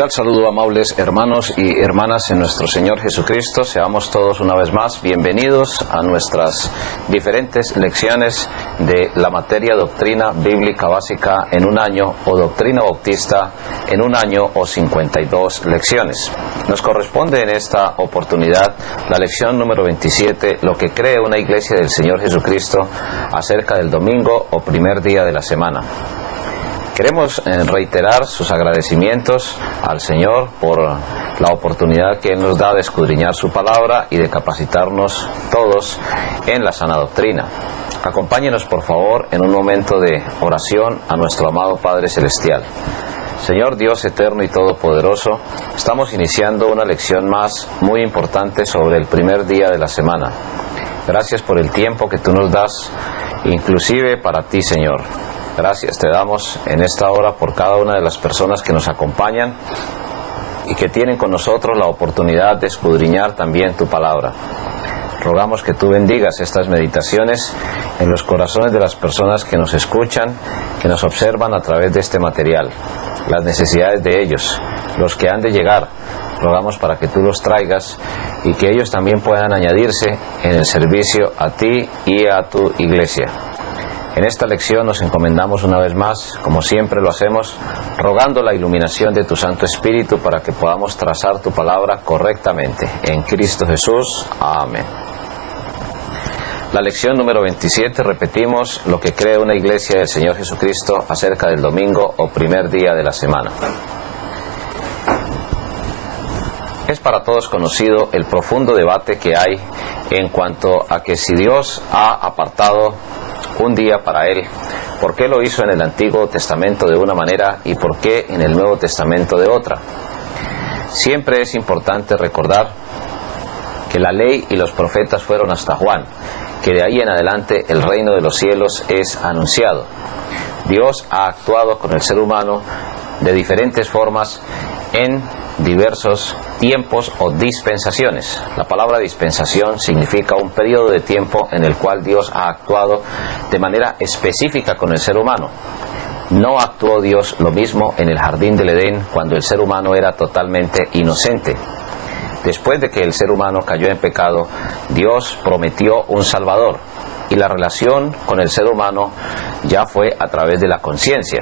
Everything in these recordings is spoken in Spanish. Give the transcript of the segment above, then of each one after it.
Cordial saludo, amables hermanos y hermanas en nuestro Señor Jesucristo. Seamos todos una vez más bienvenidos a nuestras diferentes lecciones de la materia Doctrina Bíblica Básica en un año o Doctrina Bautista en un año o 52 lecciones. Nos corresponde en esta oportunidad la lección número 27, lo que cree una iglesia del Señor Jesucristo acerca del domingo o primer día de la semana. Queremos reiterar sus agradecimientos al Señor por la oportunidad que Él nos da de escudriñar su palabra y de capacitarnos todos en la sana doctrina. Acompáñenos por favor en un momento de oración a nuestro amado Padre Celestial. Señor Dios eterno y todopoderoso, estamos iniciando una lección más muy importante sobre el primer día de la semana. Gracias por el tiempo que tú nos das, inclusive para ti, Señor. Gracias te damos en esta hora por cada una de las personas que nos acompañan y que tienen con nosotros la oportunidad de escudriñar también tu palabra. Rogamos que tú bendigas estas meditaciones en los corazones de las personas que nos escuchan, que nos observan a través de este material, las necesidades de ellos, los que han de llegar. Rogamos para que tú los traigas y que ellos también puedan añadirse en el servicio a ti y a tu iglesia. En esta lección nos encomendamos una vez más, como siempre lo hacemos, rogando la iluminación de tu Santo Espíritu para que podamos trazar tu palabra correctamente. En Cristo Jesús. Amén. La lección número 27, repetimos lo que cree una iglesia del Señor Jesucristo acerca del domingo o primer día de la semana. Es para todos conocido el profundo debate que hay en cuanto a que si Dios ha apartado un día para Él, ¿por qué lo hizo en el Antiguo Testamento de una manera y por qué en el Nuevo Testamento de otra? Siempre es importante recordar que la ley y los profetas fueron hasta Juan, que de ahí en adelante el reino de los cielos es anunciado. Dios ha actuado con el ser humano de diferentes formas en diversos tiempos o dispensaciones. La palabra dispensación significa un periodo de tiempo en el cual Dios ha actuado de manera específica con el ser humano. No actuó Dios lo mismo en el jardín del Edén cuando el ser humano era totalmente inocente. Después de que el ser humano cayó en pecado, Dios prometió un Salvador y la relación con el ser humano ya fue a través de la conciencia.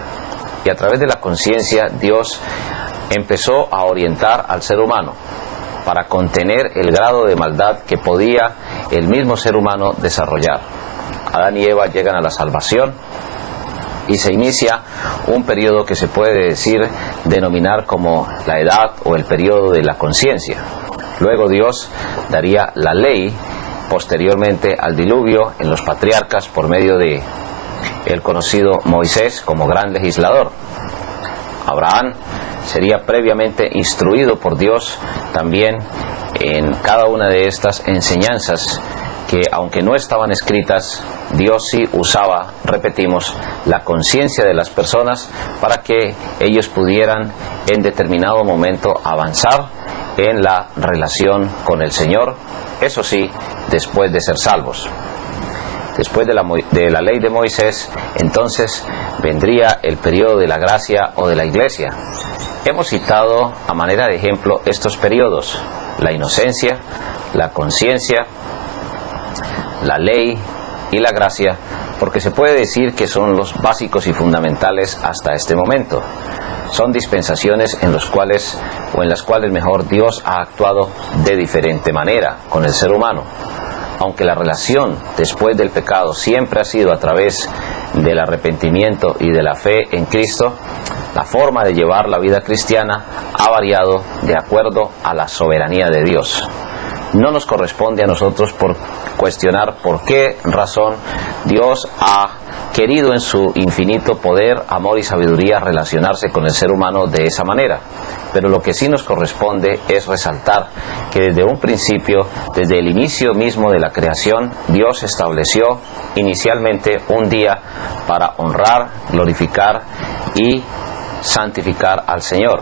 Y a través de la conciencia Dios empezó a orientar al ser humano para contener el grado de maldad que podía el mismo ser humano desarrollar. Adán y Eva llegan a la salvación y se inicia un periodo que se puede denominar como la edad o el periodo de la conciencia. Luego Dios daría la ley posteriormente al diluvio en los patriarcas por medio de el conocido Moisés como gran legislador. Abraham sería previamente instruido por Dios también en cada una de estas enseñanzas que, aunque no estaban escritas, Dios sí usaba, repetimos, la conciencia de las personas para que ellos pudieran en determinado momento avanzar en la relación con el Señor, eso sí, después de ser salvos. Después de la ley de Moisés, entonces vendría el periodo de la gracia o de la iglesia. Hemos citado a manera de ejemplo estos periodos: la inocencia, la conciencia, la ley y la gracia, porque se puede decir que son los básicos y fundamentales hasta este momento. Son dispensaciones en las cuales mejor Dios ha actuado de diferente manera con el ser humano. Aunque la relación después del pecado siempre ha sido a través del arrepentimiento y de la fe en Cristo, la forma de llevar la vida cristiana ha variado de acuerdo a la soberanía de Dios. No nos corresponde a nosotros por cuestionar por qué razón Dios ha querido en su infinito poder, amor y sabiduría relacionarse con el ser humano de esa manera. Pero lo que sí nos corresponde es resaltar que desde un principio, desde el inicio mismo de la creación, Dios estableció inicialmente un día para honrar, glorificar y santificar al Señor.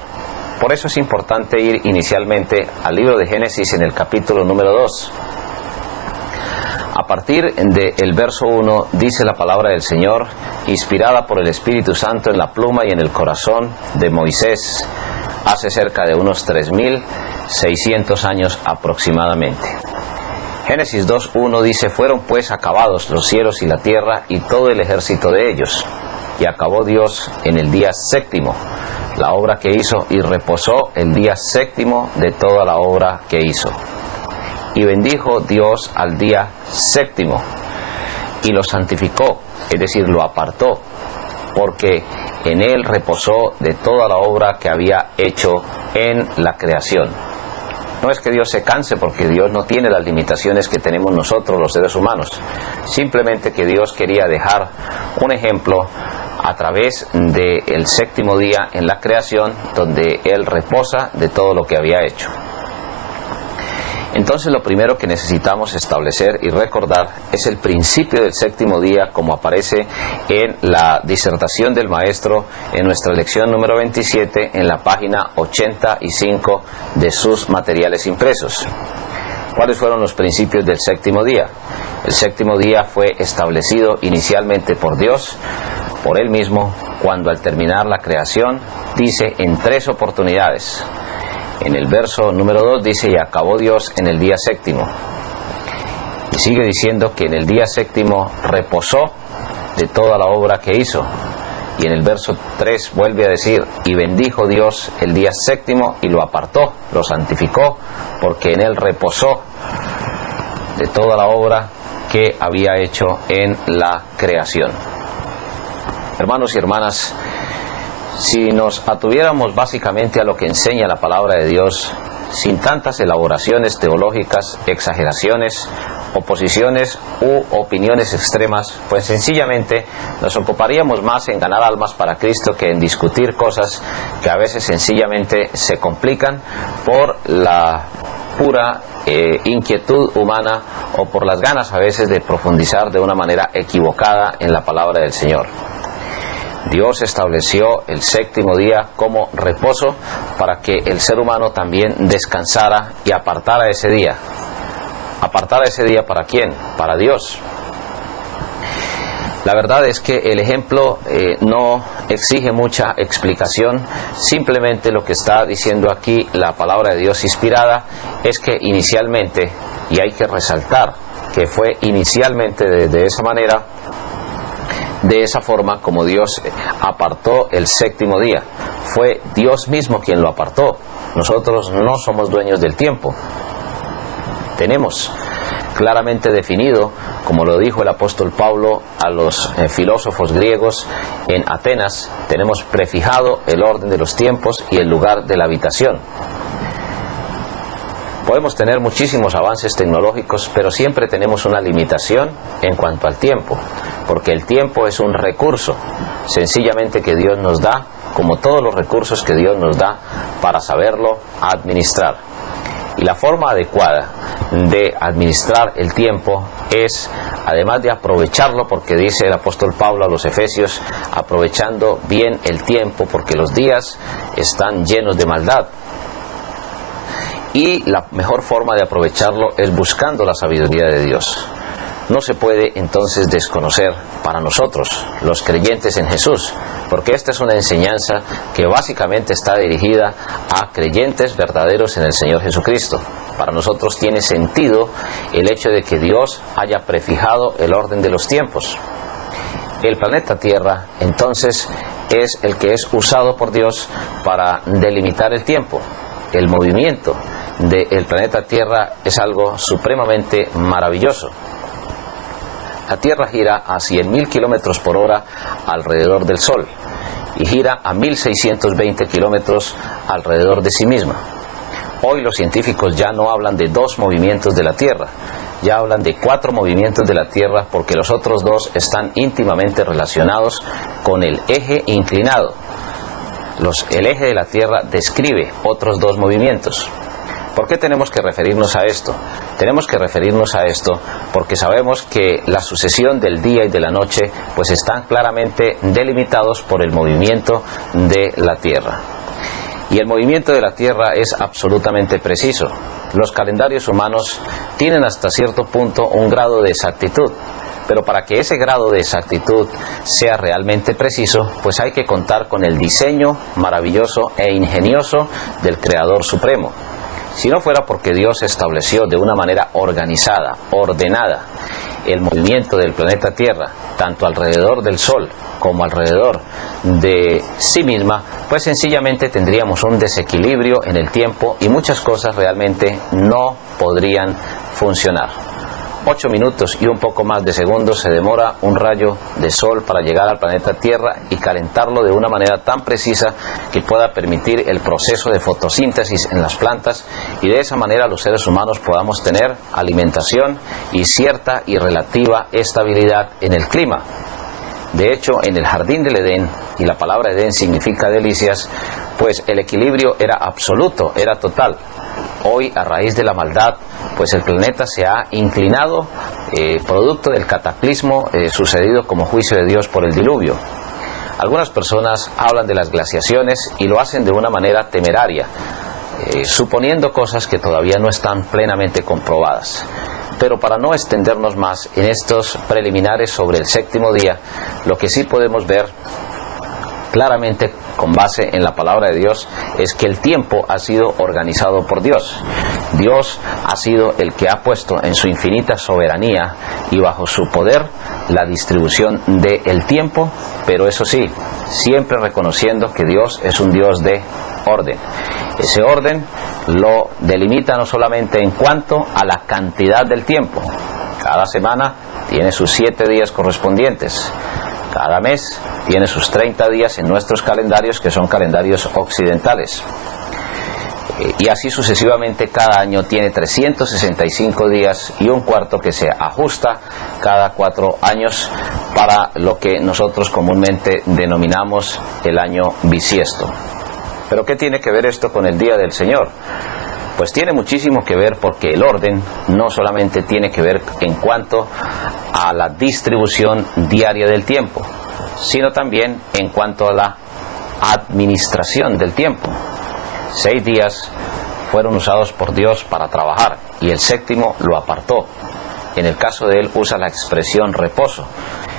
Por eso es importante ir inicialmente al libro de Génesis en el capítulo número 2. A partir del verso 1 dice la palabra del Señor, inspirada por el Espíritu Santo en la pluma y en el corazón de Moisés. hace cerca de unos 3.600 años aproximadamente. Génesis 2:1 dice: fueron pues acabados los cielos y la tierra y todo el ejército de ellos. Y acabó Dios en el día séptimo la obra que hizo, y reposó el día séptimo de toda la obra que hizo. Y bendijo Dios al día séptimo, y lo santificó, es decir, lo apartó, porque en él reposó de toda la obra que había hecho en la creación. No es que Dios se canse, porque Dios no tiene las limitaciones que tenemos nosotros los seres humanos. Simplemente que Dios quería dejar un ejemplo a través del séptimo día en la creación, donde Él reposa de todo lo que había hecho. Entonces, lo primero que necesitamos establecer y recordar es el principio del séptimo día, como aparece en la disertación del maestro en nuestra lección número 27, en la página 85 de sus materiales impresos. ¿Cuáles fueron los principios del séptimo día? El séptimo día fue establecido inicialmente por Dios, por Él mismo, cuando al terminar la creación dice en 3 oportunidades. En el verso número 2 dice: y acabó Dios en el día séptimo. Y sigue diciendo que en el día séptimo reposó de toda la obra que hizo. Y en el verso 3 vuelve a decir: y bendijo Dios el día séptimo y lo apartó, lo santificó, porque en él reposó de toda la obra que había hecho en la creación. Hermanos y hermanas, si nos atuviéramos básicamente a lo que enseña la palabra de Dios, sin tantas elaboraciones teológicas, exageraciones, oposiciones u opiniones extremas, pues sencillamente nos ocuparíamos más en ganar almas para Cristo que en discutir cosas que a veces sencillamente se complican por la pura inquietud humana o por las ganas a veces de profundizar de una manera equivocada en la palabra del Señor. Dios estableció el séptimo día como reposo para que el ser humano también descansara y apartara ese día. ¿Apartara ese día para quién? Para Dios. La verdad es que el ejemplo no exige mucha explicación. Simplemente lo que está diciendo aquí la palabra de Dios inspirada es que inicialmente, y hay que resaltar que fue inicialmente de esa manera, de esa forma como Dios apartó el séptimo día. Fue Dios mismo quien lo apartó. Nosotros no somos dueños del tiempo. Tenemos claramente definido, como lo dijo el apóstol Pablo a los filósofos griegos en Atenas, tenemos prefijado el orden de los tiempos y el lugar de la habitación. Podemos tener muchísimos avances tecnológicos, pero siempre tenemos una limitación en cuanto al tiempo, porque el tiempo es un recurso, sencillamente que Dios nos da, como todos los recursos que Dios nos da, para saberlo administrar. Y la forma adecuada de administrar el tiempo es, además de aprovecharlo, porque dice el apóstol Pablo a los Efesios, aprovechando bien el tiempo, porque los días están llenos de maldad. Y la mejor forma de aprovecharlo es buscando la sabiduría de Dios. No se puede entonces desconocer para nosotros, los creyentes en Jesús, porque esta es una enseñanza que básicamente está dirigida a creyentes verdaderos en el Señor Jesucristo. Para nosotros tiene sentido el hecho de que Dios haya prefijado el orden de los tiempos. El planeta Tierra, entonces, es el que es usado por Dios para delimitar el tiempo. El movimiento del planeta Tierra es algo supremamente maravilloso. La Tierra gira a 100.000 kilómetros por hora alrededor del Sol y gira a 1.620 kilómetros alrededor de sí misma. Hoy los científicos ya no hablan de 2 movimientos de la Tierra, ya hablan de 4 movimientos de la Tierra, porque los otros 2 están íntimamente relacionados con el eje inclinado. El eje de la Tierra describe otros 2 movimientos. ¿Por qué tenemos que referirnos a esto? Tenemos que referirnos a esto porque sabemos que la sucesión del día y de la noche pues están claramente delimitados por el movimiento de la Tierra. Y el movimiento de la Tierra es absolutamente preciso. Los calendarios humanos tienen hasta cierto punto un grado de exactitud, Pero para que ese grado de exactitud sea realmente preciso, pues hay que contar con el diseño maravilloso e ingenioso del Creador Supremo. Si no fuera porque Dios estableció de una manera organizada, ordenada, el movimiento del planeta Tierra, tanto alrededor del Sol como alrededor de sí misma, pues sencillamente tendríamos un desequilibrio en el tiempo y muchas cosas realmente no podrían funcionar. 8 minutos y un poco más de segundos se demora un rayo de sol para llegar al planeta Tierra y calentarlo de una manera tan precisa que pueda permitir el proceso de fotosíntesis en las plantas, y de esa manera los seres humanos podamos tener alimentación y cierta y relativa estabilidad en el clima. De hecho, en el jardín del Edén, y la palabra Edén significa delicias, pues el equilibrio era absoluto, era total. Hoy, a raíz de la maldad, pues el planeta se ha inclinado, producto del cataclismo sucedido como juicio de Dios por el diluvio. Algunas personas hablan de las glaciaciones y lo hacen de una manera temeraria, suponiendo cosas que todavía no están plenamente comprobadas. Pero para no extendernos más en estos preliminares sobre el séptimo día, lo que sí podemos ver claramente con base en la palabra de Dios es que el tiempo ha sido organizado por Dios. Dios ha sido el que ha puesto en su infinita soberanía y bajo su poder la distribución del tiempo, pero eso sí, siempre reconociendo que Dios es un Dios de orden. Ese orden lo delimita no solamente en cuanto a la cantidad del tiempo. Cada semana tiene sus 7 días correspondientes. Cada mes tiene sus 30 días en nuestros calendarios, que son calendarios occidentales. Y así sucesivamente, cada año tiene 365 días y un cuarto que se ajusta cada 4 años para lo que nosotros comúnmente denominamos el año bisiesto. ¿Pero qué tiene que ver esto con el día del Señor? Pues tiene muchísimo que ver, porque el orden no solamente tiene que ver en cuanto a la distribución diaria del tiempo, sino también en cuanto a la administración del tiempo. 6 días fueron usados por Dios para trabajar y el séptimo lo apartó. En el caso de él usa la expresión reposo.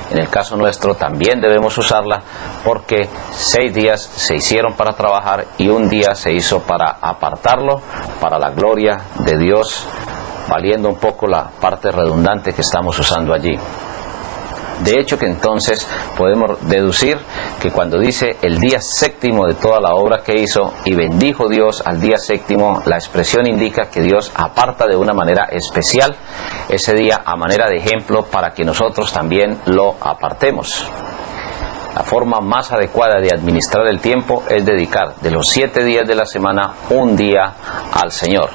En el caso nuestro también debemos usarla, porque 6 días se hicieron para trabajar y un día se hizo para apartarlo para la gloria de Dios, valiendo un poco la parte redundante que estamos usando allí. De hecho, que entonces podemos deducir que cuando dice el día séptimo de toda la obra que hizo y bendijo Dios al día séptimo, la expresión indica que Dios aparta de una manera especial ese día a manera de ejemplo para que nosotros también lo apartemos. La forma más adecuada de administrar el tiempo es dedicar de los 7 días de la semana un día al Señor.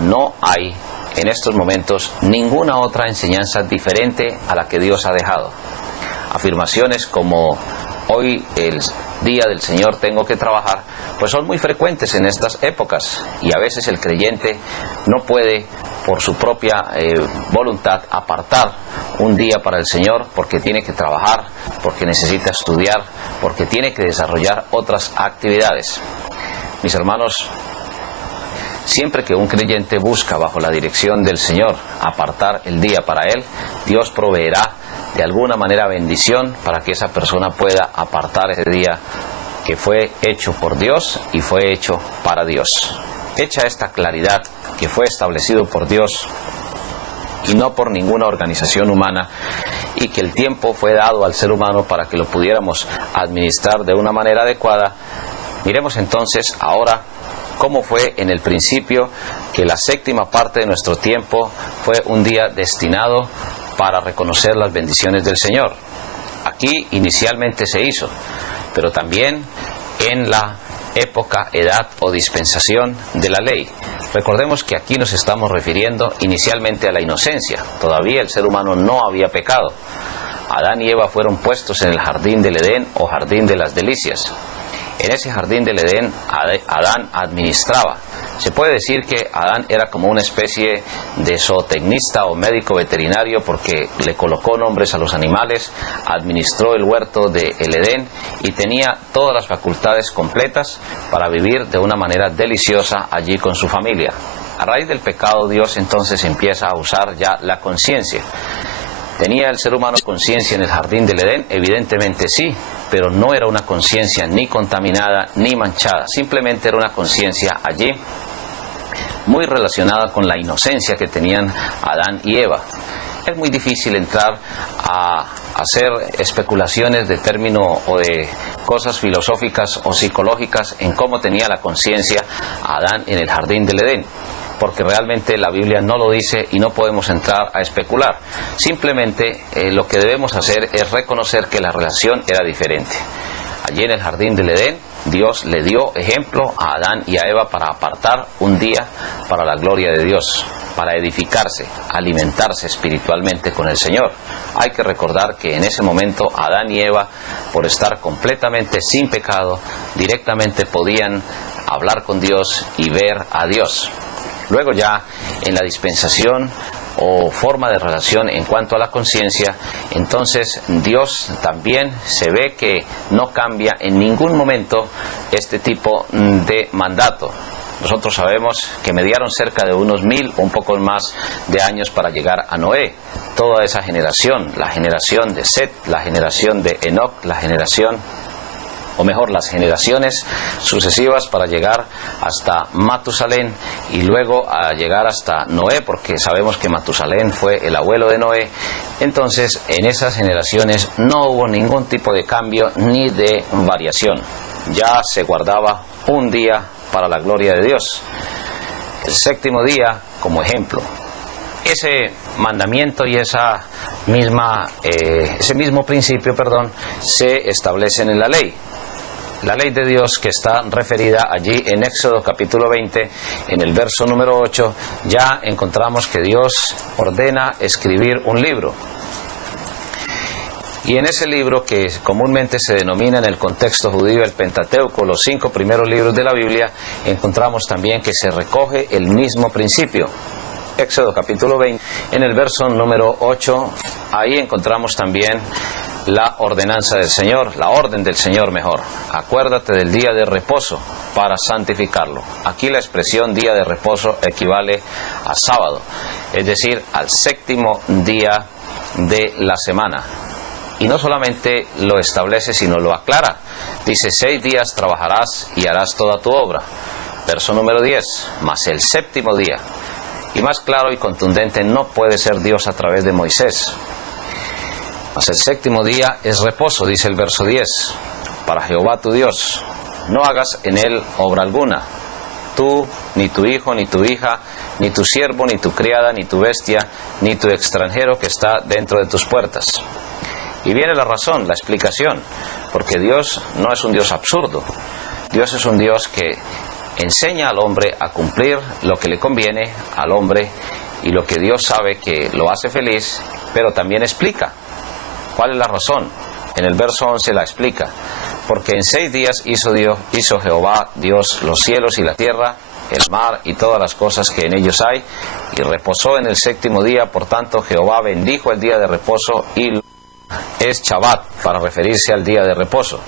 No hay en estos momentos ninguna otra enseñanza diferente a la que Dios ha dejado. Afirmaciones como hoy el día del Señor tengo que trabajar, pues son muy frecuentes en estas épocas, y a veces el creyente no puede por su propia voluntad apartar un día para el Señor, porque tiene que trabajar, porque necesita estudiar, porque tiene que desarrollar otras actividades. Mis hermanos, siempre que un creyente busca bajo la dirección del Señor apartar el día para Él, Dios proveerá de alguna manera bendición para que esa persona pueda apartar ese día que fue hecho por Dios y fue hecho para Dios. Hecha esta claridad que fue establecido por Dios y no por ninguna organización humana, y que el tiempo fue dado al ser humano para que lo pudiéramos administrar de una manera adecuada, miremos entonces ahora cómo fue en el principio que la séptima parte de nuestro tiempo fue un día destinado para reconocer las bendiciones del Señor. Aquí inicialmente se hizo, pero también en la época, edad o dispensación de la ley. Recordemos que aquí nos estamos refiriendo inicialmente a la inocencia. Todavía el ser humano no había pecado. Adán y Eva fueron puestos en el jardín del Edén o jardín de las delicias. En ese jardín del Edén, Adán administraba. Se puede decir que Adán era como una especie de zootecnista o médico veterinario, porque le colocó nombres a los animales, administró el huerto del Edén y tenía todas las facultades completas para vivir de una manera deliciosa allí con su familia. A raíz del pecado, Dios entonces empieza a usar ya la conciencia. ¿Tenía el ser humano conciencia en el jardín del Edén? Evidentemente sí, pero no era una conciencia ni contaminada ni manchada, simplemente era una conciencia allí muy relacionada con la inocencia que tenían Adán y Eva. Es muy difícil entrar a hacer especulaciones de término o de cosas filosóficas o psicológicas en cómo tenía la conciencia Adán en el jardín del Edén, porque realmente la Biblia no lo dice y no podemos entrar a especular. Simplemente lo que debemos hacer es reconocer que la relación era diferente. Allí en el jardín del Edén, Dios le dio ejemplo a Adán y a Eva para apartar un día para la gloria de Dios, para edificarse, alimentarse espiritualmente con el Señor. Hay que recordar que en ese momento Adán y Eva, por estar completamente sin pecado, directamente podían hablar con Dios y ver a Dios. Luego ya en la dispensación o forma de relación en cuanto a la conciencia, entonces Dios también se ve que no cambia en ningún momento este tipo de mandato. Nosotros sabemos que mediaron cerca de unos 1000 o un poco más de años para llegar a Noé. Toda esa generación, la generación de Set, la generación de Enoc, la generación, o mejor, las generaciones sucesivas para llegar hasta Matusalén y luego a llegar hasta Noé, porque sabemos que Matusalén fue el abuelo de Noé. Entonces, en esas generaciones no hubo ningún tipo de cambio ni de variación. Ya se guardaba un día para la gloria de Dios. El séptimo día como ejemplo. Ese mandamiento y ese mismo principio, se establecen en la ley. La ley de Dios, que está referida allí en Éxodo capítulo 20, en el verso número 8, ya encontramos que Dios ordena escribir un libro. Y en ese libro, que comúnmente se denomina en el contexto judío el Pentateuco, los 5 primeros libros de la Biblia, encontramos también que se recoge el mismo principio. Éxodo capítulo 20, en el verso número 8, ahí encontramos también la ordenanza del Señor, la orden del Señor mejor. Acuérdate del día de reposo para santificarlo. Aquí la expresión día de reposo equivale a sábado, es decir, al séptimo día de la semana. Y no solamente lo establece, sino lo aclara. Dice, 6 días trabajarás y harás toda tu obra. Verso número 10, mas el séptimo día. Y más claro y contundente no puede ser Dios a través de Moisés. Mas el séptimo día es reposo, dice el verso 10, para Jehová tu Dios. No hagas en él obra alguna. Tú, ni tu hijo, ni tu hija, ni tu siervo, ni tu criada, ni tu bestia, ni tu extranjero que está dentro de tus puertas. Y viene la razón, la explicación, porque Dios no es un Dios absurdo. Dios es un Dios que enseña al hombre a cumplir lo que le conviene al hombre y lo que Dios sabe que lo hace feliz, pero también explica. ¿Cuál es la razón? En el verso 11 la explica. Porque en 6 días hizo Jehová Dios los cielos y la tierra, el mar y todas las cosas que en ellos hay, y reposó en el séptimo día. Por tanto, Jehová bendijo el día de reposo y es Shabbat, para referirse al día de reposo.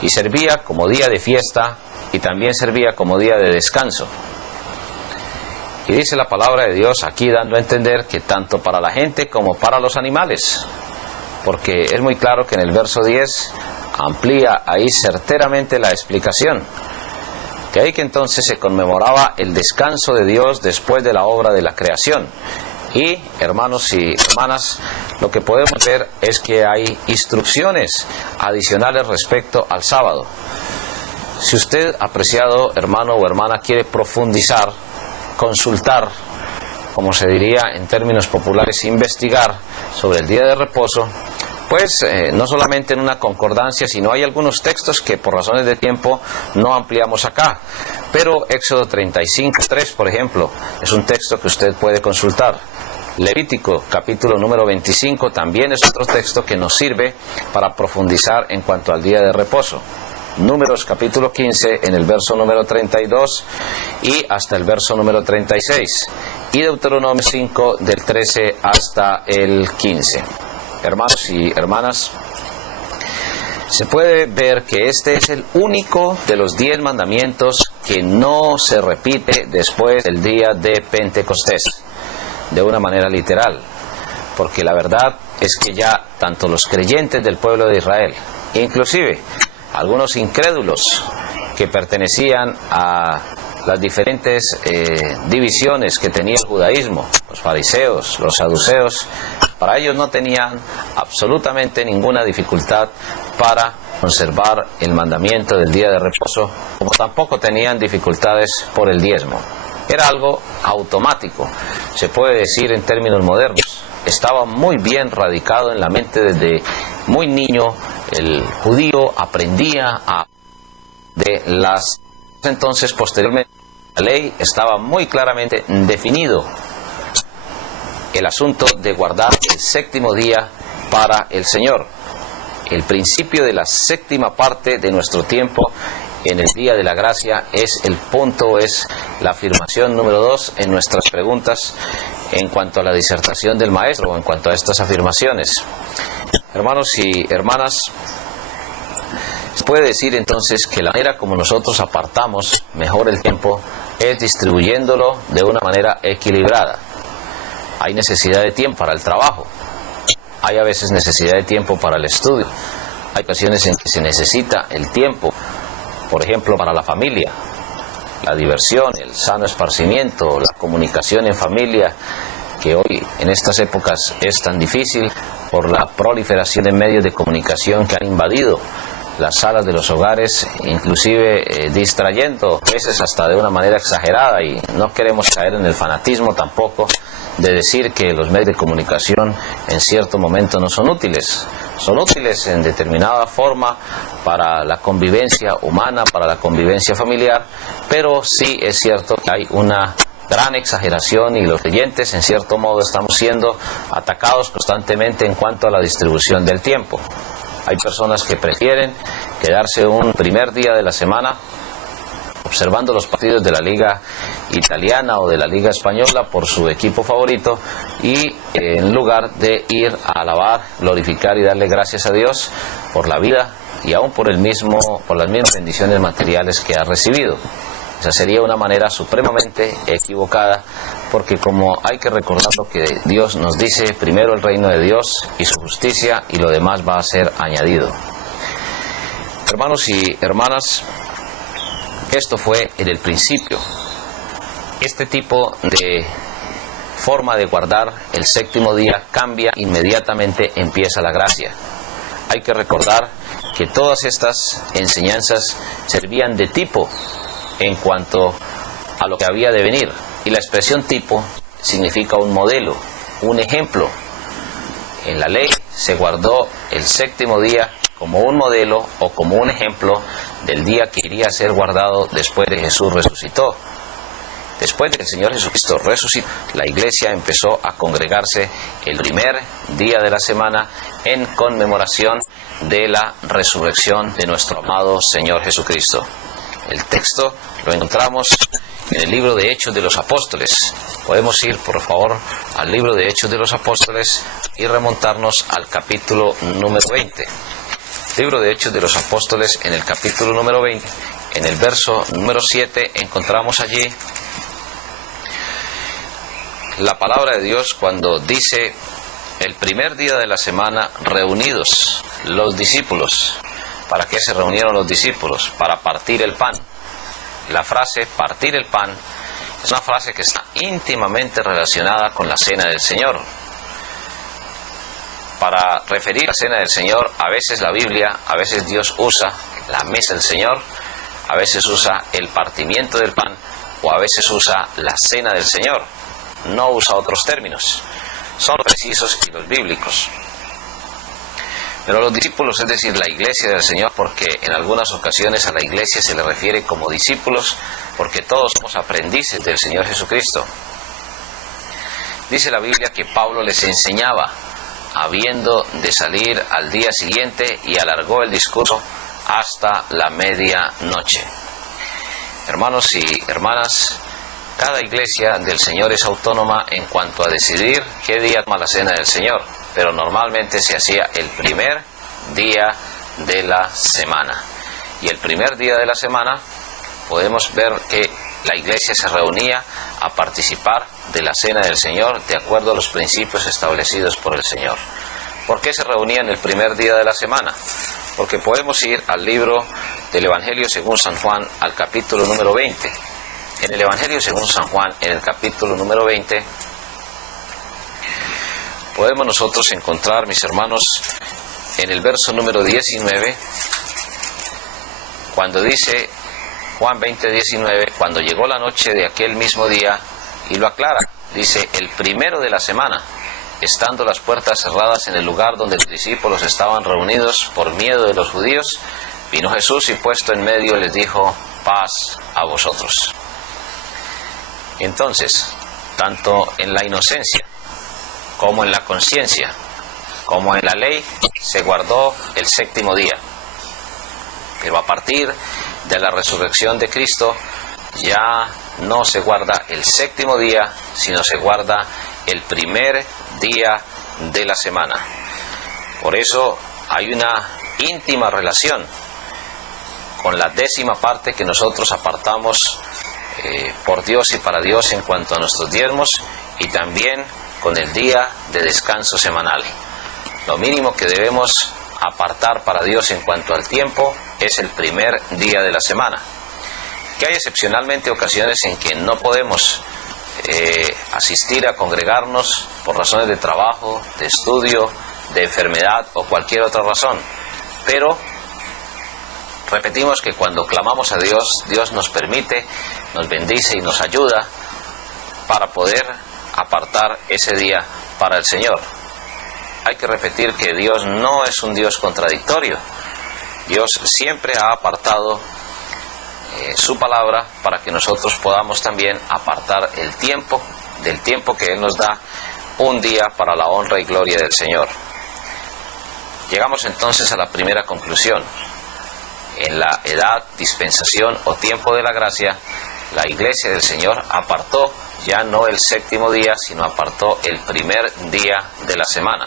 Y servía como día de fiesta y también servía como día de descanso. Y dice la palabra de Dios aquí dando a entender que tanto para la gente como para los animales, porque es muy claro que en el verso 10 amplía ahí certeramente la explicación. De ahí que entonces se conmemoraba el descanso de Dios después de la obra de la creación. Y, hermanos y hermanas, lo que podemos ver es que hay instrucciones adicionales respecto al sábado. Si usted, apreciado hermano o hermana, quiere profundizar, consultar, como se diría en términos populares, investigar sobre el día de reposo, pues no solamente en una concordancia, sino hay algunos textos que por razones de tiempo no ampliamos acá. Pero Éxodo 35:3, por ejemplo, es un texto que usted puede consultar. Levítico, capítulo número 25, también es otro texto que nos sirve para profundizar en cuanto al día de reposo. Números, capítulo 15, en el verso número 32 y hasta el verso número 36. Y Deuteronomio 5, del 13 hasta el 15. Hermanos y hermanas, se puede ver que este es el único de los 10 mandamientos que no se repite después del día de Pentecostés, de una manera literal, porque la verdad es que ya tanto los creyentes del pueblo de Israel, inclusive algunos incrédulos que pertenecían a las diferentes divisiones que tenía el judaísmo, los fariseos, los saduceos, para ellos no tenían absolutamente ninguna dificultad para conservar el mandamiento del día de reposo, como tampoco tenían dificultades por el diezmo. Era algo automático, se puede decir en términos modernos. Estaba muy bien radicado en la mente desde muy niño. El judío aprendía de las... Entonces, posteriormente, la ley estaba muy claramente definido el asunto de guardar el séptimo día para el Señor. El principio de la séptima parte de nuestro tiempo en el día de la gracia es el punto, es la afirmación número 2 en nuestras preguntas en cuanto a la disertación del maestro o en cuanto a estas afirmaciones. Hermanos y hermanas, se puede decir entonces que la manera como nosotros apartamos mejor el tiempo es distribuyéndolo de una manera equilibrada. Hay necesidad de tiempo para el trabajo, hay a veces necesidad de tiempo para el estudio, hay ocasiones en que se necesita el tiempo, por ejemplo, para la familia, la diversión, el sano esparcimiento, la comunicación en familia, que hoy en estas épocas es tan difícil por la proliferación de medios de comunicación que han invadido las salas de los hogares, inclusive distrayendo, a veces hasta de una manera exagerada, y no queremos caer en el fanatismo tampoco de decir que los medios de comunicación en cierto momento no son útiles. Son útiles en determinada forma para la convivencia humana, para la convivencia familiar, pero sí es cierto que hay una gran exageración y los creyentes en cierto modo estamos siendo atacados constantemente en cuanto a la distribución del tiempo. Hay personas que prefieren quedarse un primer día de la semana observando los partidos de la Liga Italiana o de la Liga Española por su equipo favorito, y en lugar de ir a alabar, glorificar y darle gracias a Dios por la vida y aún por las mismas bendiciones materiales que ha recibido. Esa sería una manera supremamente equivocada, porque como hay que recordar lo que Dios nos dice, primero el reino de Dios y su justicia, y lo demás va a ser añadido. Hermanos y hermanas, esto fue en el principio. Este tipo de forma de guardar el séptimo día cambia inmediatamente, empieza la gracia. Hay que recordar que todas estas enseñanzas servían de tipo en cuanto a lo que había de venir, y la expresión tipo significa un modelo, un ejemplo. En la ley se guardó el séptimo día como un modelo o como un ejemplo del día que iría a ser guardado después de Jesús resucitó. Después de que el Señor Jesucristo resucitó, la iglesia empezó a congregarse el primer día de la semana en conmemoración de la resurrección de nuestro amado Señor Jesucristo. El texto lo encontramos en el libro de Hechos de los Apóstoles. Podemos ir, por favor, al libro de Hechos de los Apóstoles y remontarnos al capítulo número 20. Libro de Hechos de los Apóstoles, en el capítulo número 20, en el verso número 7, encontramos allí la palabra de Dios cuando dice: el primer día de la semana reunidos los discípulos. ¿Para qué se reunieron los discípulos? Para partir el pan. La frase partir el pan es una frase que está íntimamente relacionada con la cena del Señor. Para referir a la cena del Señor, a veces la Biblia, a veces Dios usa la mesa del Señor, a veces usa el partimiento del pan, o a veces usa la cena del Señor. No usa otros términos. Son los precisos y los bíblicos. Pero los discípulos, es decir, la iglesia del Señor, porque en algunas ocasiones a la iglesia se le refiere como discípulos, porque todos somos aprendices del Señor Jesucristo. Dice la Biblia que Pablo les enseñaba, habiendo de salir al día siguiente, y alargó el discurso hasta la medianoche. Hermanos y hermanas, cada iglesia del Señor es autónoma en cuanto a decidir qué día toma la cena del Señor, pero normalmente se hacía el primer día de la semana. Y el primer día de la semana podemos ver que la iglesia se reunía a participar de la cena del Señor de acuerdo a los principios establecidos por el Señor. ¿Por qué se reunían el primer día de la semana? Porque podemos ir al libro del Evangelio según San Juan, al capítulo número 20. En el Evangelio según San Juan, en el capítulo número 20, podemos nosotros encontrar, mis hermanos, en el verso número 19, cuando dice Juan 20:19, cuando llegó la noche de aquel mismo día, y lo aclara, dice, el primero de la semana, estando las puertas cerradas en el lugar donde los discípulos estaban reunidos por miedo de los judíos, vino Jesús y puesto en medio les dijo, paz a vosotros. Entonces, tanto en la inocencia, como en la conciencia, como en la ley, se guardó el séptimo día. Pero a partir de la resurrección de Cristo, ya no se guarda el séptimo día, sino se guarda el primer día de la semana. Por eso hay una íntima relación con la décima parte que nosotros apartamos por Dios y para Dios en cuanto a nuestros diezmos, y también con el día de descanso semanal. Lo mínimo que debemos apartar para Dios en cuanto al tiempo es el primer día de la semana. Que hay excepcionalmente ocasiones en que no podemos asistir a congregarnos por razones de trabajo, de estudio, de enfermedad o cualquier otra razón. Pero repetimos que cuando clamamos a Dios, Dios nos permite, nos bendice y nos ayuda para poder apartar ese día para el Señor. Hay que repetir que Dios no es un Dios contradictorio. Dios siempre ha apartado su palabra para que nosotros podamos también apartar el tiempo, del tiempo que Él nos da, un día para la honra y gloria del Señor. Llegamos entonces a la primera conclusión. En la edad, dispensación o tiempo de la gracia, la Iglesia del Señor apartó ya no el séptimo día, sino apartó el primer día de la semana.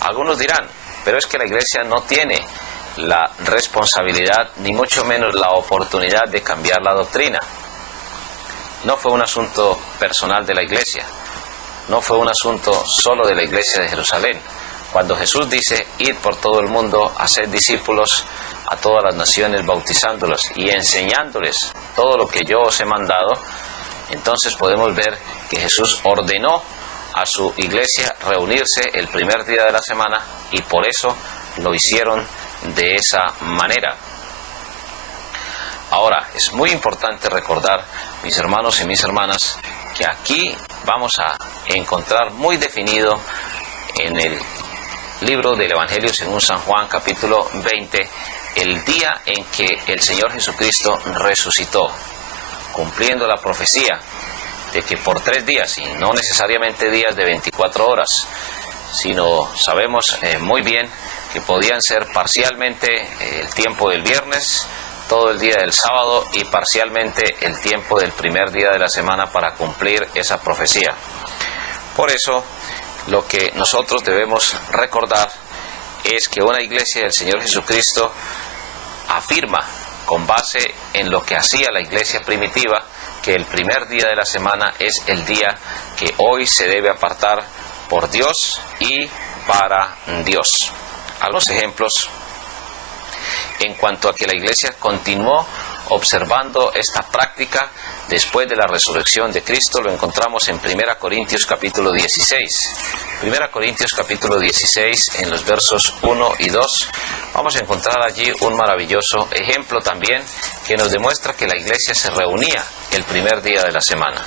Algunos dirán, pero es que la Iglesia no tiene la responsabilidad, ni mucho menos la oportunidad de cambiar la doctrina. No fue un asunto personal de la Iglesia, no fue un asunto solo de la Iglesia de Jerusalén. Cuando Jesús dice, id por todo el mundo, haced discípulos a todas las naciones, bautizándolos y enseñándoles todo lo que yo os he mandado, entonces podemos ver que Jesús ordenó a su iglesia reunirse el primer día de la semana, y por eso lo hicieron de esa manera. Ahora, es muy importante recordar, mis hermanos y mis hermanas, que aquí vamos a encontrar muy definido en el libro del Evangelio según San Juan, capítulo 20, el día en que el Señor Jesucristo resucitó, cumpliendo la profecía de que por 3 días, y no necesariamente días de 24 horas, sino sabemos muy bien que podían ser parcialmente el tiempo del viernes, todo el día del sábado y parcialmente el tiempo del primer día de la semana para cumplir esa profecía. Por eso, lo que nosotros debemos recordar es que una iglesia del Señor Jesucristo afirma, con base en lo que hacía la iglesia primitiva, que el primer día de la semana es el día que hoy se debe apartar por Dios y para Dios. Algunos ejemplos en cuanto a que la iglesia continuó observando esta práctica después de la resurrección de Cristo, lo encontramos en 1 Corintios capítulo 16. 1 Corintios capítulo 16, en los versos 1 y 2, vamos a encontrar allí un maravilloso ejemplo también que nos demuestra que la iglesia se reunía el primer día de la semana.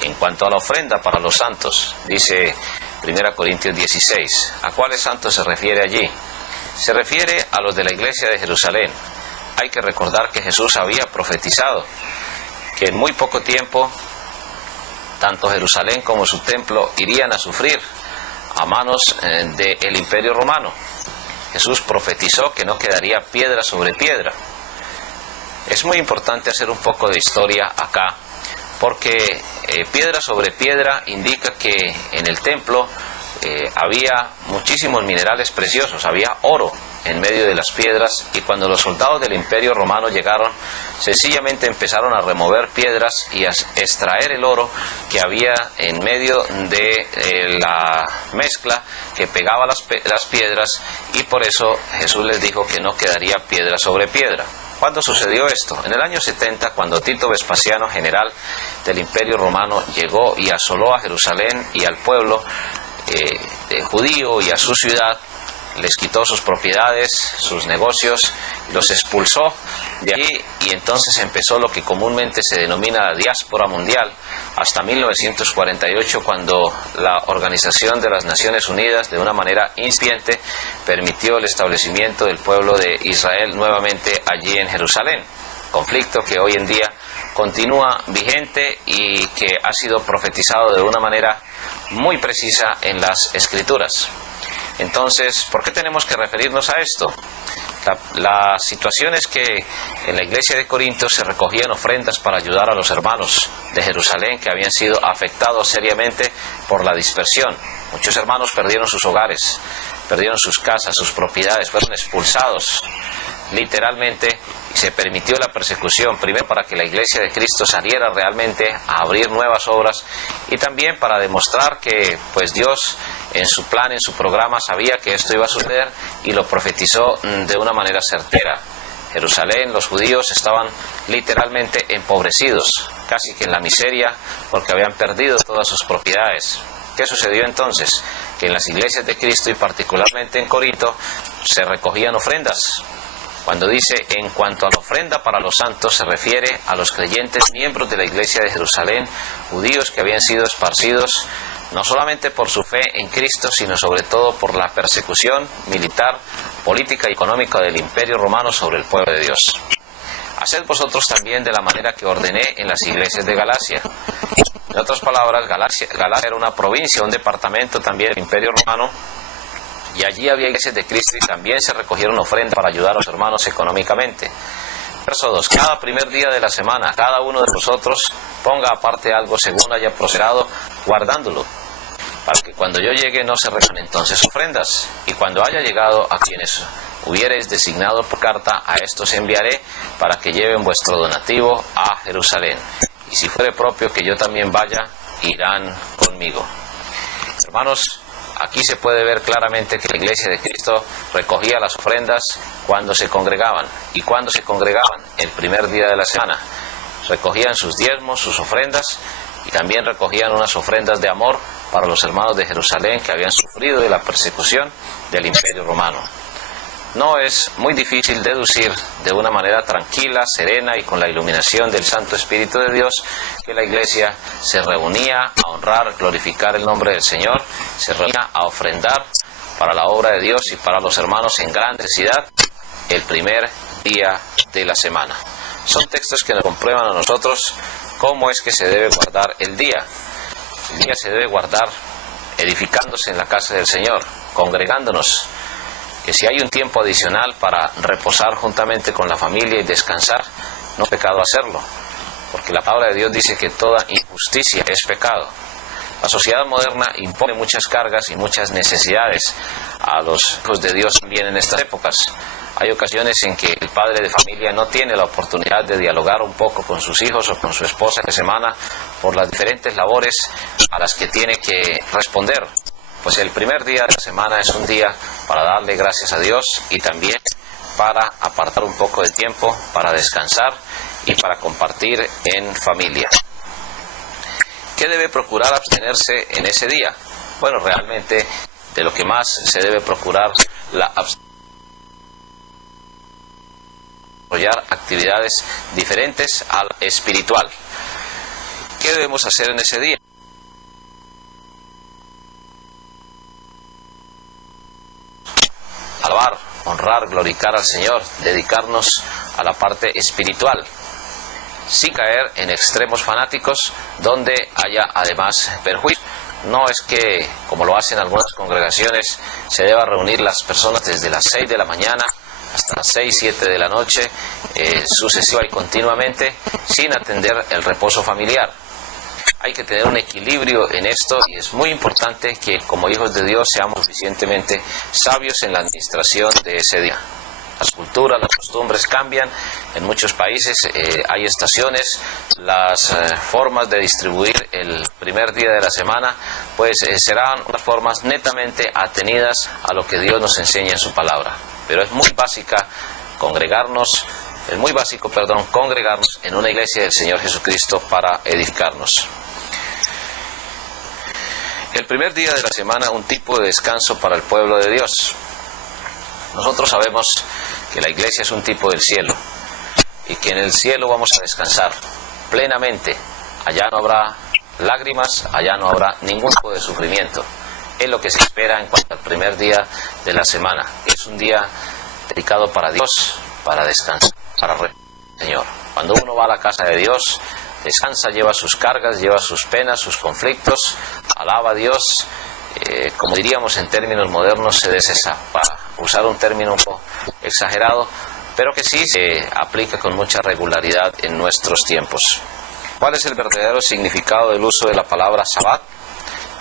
En cuanto a la ofrenda para los santos, dice 1 Corintios 16, ¿a cuáles santos se refiere allí? Se refiere a los de la iglesia de Jerusalén. Hay que recordar que Jesús había profetizado que en muy poco tiempo tanto Jerusalén como su templo irían a sufrir a manos del Imperio Romano. Jesús profetizó que no quedaría piedra sobre piedra. Es muy importante hacer un poco de historia acá, porque piedra sobre piedra indica que en el templo había muchísimos minerales preciosos, había oro, en medio de las piedras, y cuando los soldados del Imperio Romano llegaron, sencillamente empezaron a remover piedras y a extraer el oro que había en medio de la mezcla que pegaba las piedras, y por eso Jesús les dijo que no quedaría piedra sobre piedra. ¿Cuándo sucedió esto? En el año 70, cuando Tito Vespasiano, general del Imperio Romano, llegó y asoló a Jerusalén y al pueblo judío y a su ciudad, les quitó sus propiedades, sus negocios, los expulsó de allí, y entonces empezó lo que comúnmente se denomina la diáspora mundial, hasta 1948, cuando la Organización de las Naciones Unidas, de una manera incipiente, permitió el establecimiento del pueblo de Israel nuevamente allí en Jerusalén. Conflicto que hoy en día continúa vigente y que ha sido profetizado de una manera muy precisa en las Escrituras. Entonces, ¿por qué tenemos que referirnos a esto? La situación es que en la iglesia de Corinto se recogían ofrendas para ayudar a los hermanos de Jerusalén que habían sido afectados seriamente por la dispersión. Muchos hermanos perdieron sus hogares, perdieron sus casas, sus propiedades, fueron expulsados literalmente, y se permitió la persecución, primero para que la iglesia de Cristo saliera realmente a abrir nuevas obras, y también para demostrar que pues Dios en su plan, en su programa, sabía que esto iba a suceder y lo profetizó de una manera certera. Jerusalén, los judíos estaban literalmente empobrecidos, casi que en la miseria, porque habían perdido todas sus propiedades. ¿Qué sucedió entonces? Que en las iglesias de Cristo, y particularmente en Corinto, se recogían ofrendas. Cuando dice en cuanto a la ofrenda para los santos, se refiere a los creyentes miembros de la iglesia de Jerusalén, judíos que habían sido esparcidos no solamente por su fe en Cristo, sino sobre todo por la persecución militar, política y económica del Imperio Romano sobre el pueblo de Dios. Haced vosotros también de la manera que ordené en las iglesias de Galacia. En otras palabras, Galacia era una provincia, un departamento también del Imperio Romano, y allí había iglesias de Cristo y también se recogieron ofrendas para ayudar a los hermanos económicamente. Verso 2. Cada primer día de la semana, cada uno de vosotros ponga aparte algo según haya procedido, guardándolo, para que cuando yo llegue no se recojan entonces ofrendas. Y cuando haya llegado a quienes hubiereis designado por carta, a estos enviaré para que lleven vuestro donativo a Jerusalén. Y si fuere propio que yo también vaya, irán conmigo. Hermanos, aquí se puede ver claramente que la iglesia de Cristo recogía las ofrendas cuando se congregaban. ¿Y cuando se congregaban? El primer día de la semana. Recogían sus diezmos, sus ofrendas, y también recogían unas ofrendas de amor para los hermanos de Jerusalén que habían sufrido de la persecución del Imperio Romano. No es muy difícil deducir de una manera tranquila, serena y con la iluminación del Santo Espíritu de Dios que la iglesia se reunía a honrar, glorificar el nombre del Señor, se reunía a ofrendar para la obra de Dios y para los hermanos en gran necesidad el primer día de la semana. Son textos que nos comprueban a nosotros cómo es que se debe guardar el día. El día se debe guardar edificándose en la casa del Señor, congregándonos. Que si hay un tiempo adicional para reposar juntamente con la familia y descansar, no es pecado hacerlo, porque la palabra de Dios dice que toda injusticia es pecado. La sociedad moderna impone muchas cargas y muchas necesidades a los hijos de Dios también en estas épocas. Hay ocasiones en que el padre de familia no tiene la oportunidad de dialogar un poco con sus hijos o con su esposa de semana por las diferentes labores a las que tiene que responder. Pues el primer día de la semana es un día para darle gracias a Dios y también para apartar un poco de tiempo para descansar y para compartir en familia. ¿Qué debe procurar abstenerse en ese día? Bueno, realmente de lo que más se debe procurar la abstenencia, desarrollar actividades diferentes al espiritual. ¿Qué debemos hacer en ese día? Alabar, honrar, glorificar al Señor, dedicarnos a la parte espiritual, sin caer en extremos fanáticos donde haya además perjuicio. No es que, como lo hacen algunas congregaciones, se deba reunir las personas desde las 6 de la mañana hasta las 6, 7 de la noche, sucesiva y continuamente, sin atender el reposo familiar. Hay que tener un equilibrio en esto y es muy importante que como hijos de Dios seamos suficientemente sabios en la administración de ese día. Las culturas, las costumbres cambian en muchos países, hay estaciones, las formas de distribuir el primer día de la semana pues serán unas formas netamente atenidas a lo que Dios nos enseña en su palabra. Pero es muy básico congregarnos en una iglesia del Señor Jesucristo para edificarnos. El primer día de la semana, un tipo de descanso para el pueblo de Dios. Nosotros sabemos que la iglesia es un tipo del cielo y que en el cielo vamos a descansar plenamente. Allá no habrá lágrimas, allá no habrá ningún tipo de sufrimiento. Es lo que se espera en cuanto al primer día de la semana. Es un día dedicado para Dios, para descansar, para el Señor. Cuando uno va a la casa de Dios, descansa, lleva sus cargas, lleva sus penas, sus conflictos, alaba a Dios, como diríamos en términos modernos, se desesa, para usar un término un poco exagerado, pero que sí se aplica con mucha regularidad en nuestros tiempos. ¿Cuál es el verdadero significado del uso de la palabra Sabbat?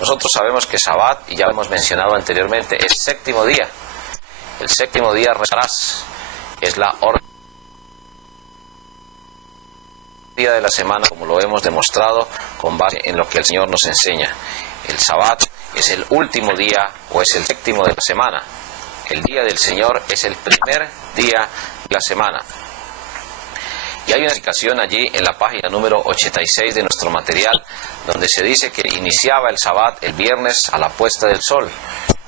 Nosotros sabemos que Sabbat, y ya lo hemos mencionado anteriormente, es séptimo día. El séptimo día rezarás, es la orden día de la semana, como lo hemos demostrado con base en lo que el Señor nos enseña. El Sabbat es el último día o es el séptimo de la semana. El día del Señor es el primer día de la semana. Y hay una explicación allí en la página número 86 de nuestro material, donde se dice que iniciaba el Sabbat el viernes a la puesta del sol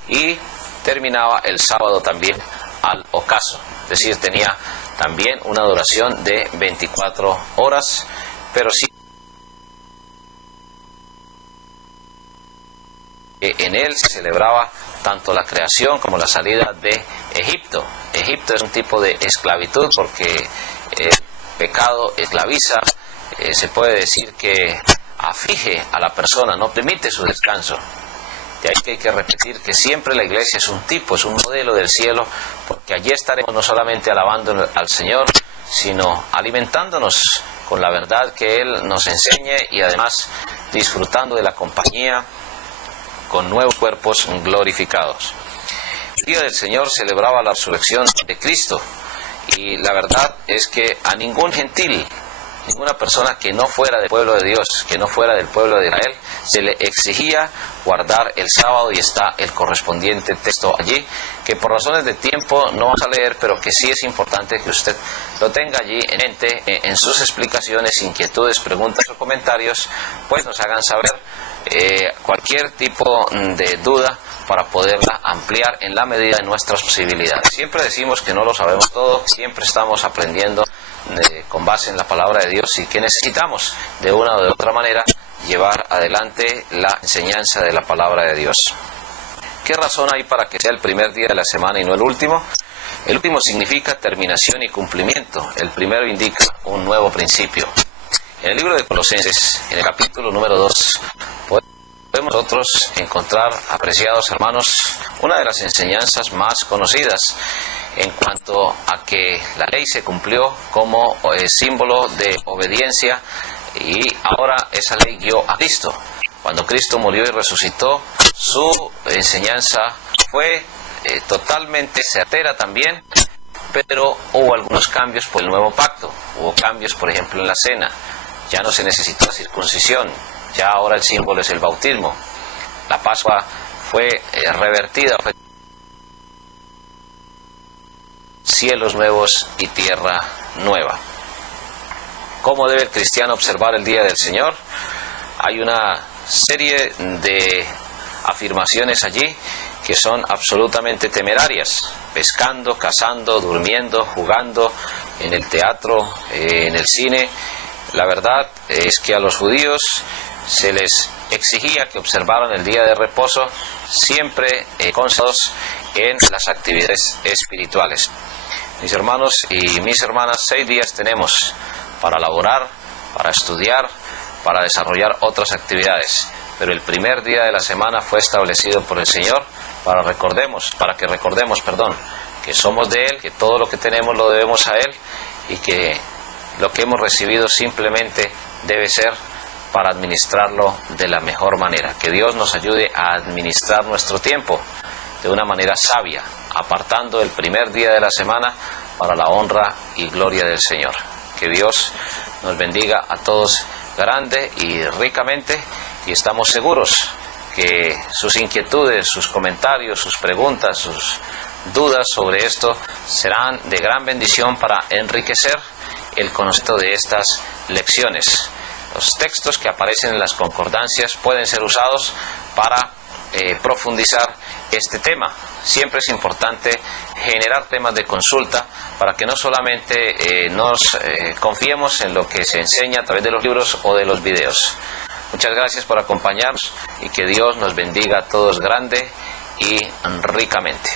y terminaba el sábado también al ocaso. Es decir, tenía también una duración de 24 horas, pero sí en él se celebraba tanto la creación como la salida de Egipto. Egipto es un tipo de esclavitud porque el pecado esclaviza, se puede decir que aflige a la persona, no permite su descanso. De ahí que hay que repetir que siempre la iglesia es un tipo, es un modelo del cielo, porque allí estaremos no solamente alabando al Señor, sino alimentándonos con la verdad que Él nos enseñe y además disfrutando de la compañía con nuevos cuerpos glorificados. El día del Señor celebraba la resurrección de Cristo y la verdad es que a ningún gentil, ninguna persona que no fuera del pueblo de Dios, que no fuera del pueblo de Israel, se le exigía guardar el sábado, y está el correspondiente texto allí, que por razones de tiempo no vamos a leer, pero que sí es importante que usted lo tenga allí en mente, en sus explicaciones, inquietudes, preguntas o comentarios, pues nos hagan saber cualquier tipo de duda para poderla ampliar en la medida de nuestras posibilidades. Siempre decimos que no lo sabemos todo, siempre estamos aprendiendo con base en la palabra de Dios y que necesitamos de una o de otra manera llevar adelante la enseñanza de la palabra de Dios. ¿Qué razón hay para que sea el primer día de la semana y no el último? El último significa terminación y cumplimiento. El primero indica un nuevo principio. En el libro de Colosenses, en el capítulo número 2, podemos nosotros encontrar, apreciados hermanos, una de las enseñanzas más conocidas en cuanto a que la ley se cumplió como símbolo de obediencia y ahora esa ley guió a Cristo. Cuando Cristo murió y resucitó, su enseñanza fue totalmente certera también, pero hubo algunos cambios por el nuevo pacto. Hubo cambios, por ejemplo, en la cena. Ya no se necesitó la circuncisión, ya ahora el símbolo es el bautismo. La Pascua fue revertida, cielos nuevos y tierra nueva. ¿Cómo debe el cristiano observar el día del Señor? Hay una serie de afirmaciones allí que son absolutamente temerarias: pescando, cazando, durmiendo, jugando, en el teatro, en el cine. La verdad es que a los judíos se les exigía que observaran el día de reposo siempre concentrados en las actividades espirituales. Mis hermanos y mis hermanas, 6 días tenemos para laborar, para estudiar, para desarrollar otras actividades, pero el primer día de la semana fue establecido por el Señor para que recordemos, que somos de Él, que todo lo que tenemos lo debemos a Él y que lo que hemos recibido simplemente debe ser para administrarlo de la mejor manera. Que Dios nos ayude a administrar nuestro tiempo de una manera sabia, apartando el primer día de la semana para la honra y gloria del Señor. Que Dios nos bendiga a todos grande y ricamente, y estamos seguros que sus inquietudes, sus comentarios, sus preguntas, sus dudas sobre esto serán de gran bendición para enriquecer el concepto de estas lecciones. Los textos que aparecen en las concordancias pueden ser usados para profundizar este tema. Siempre es importante generar temas de consulta para que no solamente nos confiemos en lo que se enseña a través de los libros o de los videos. Muchas gracias por acompañarnos y que Dios nos bendiga a todos grande y ricamente.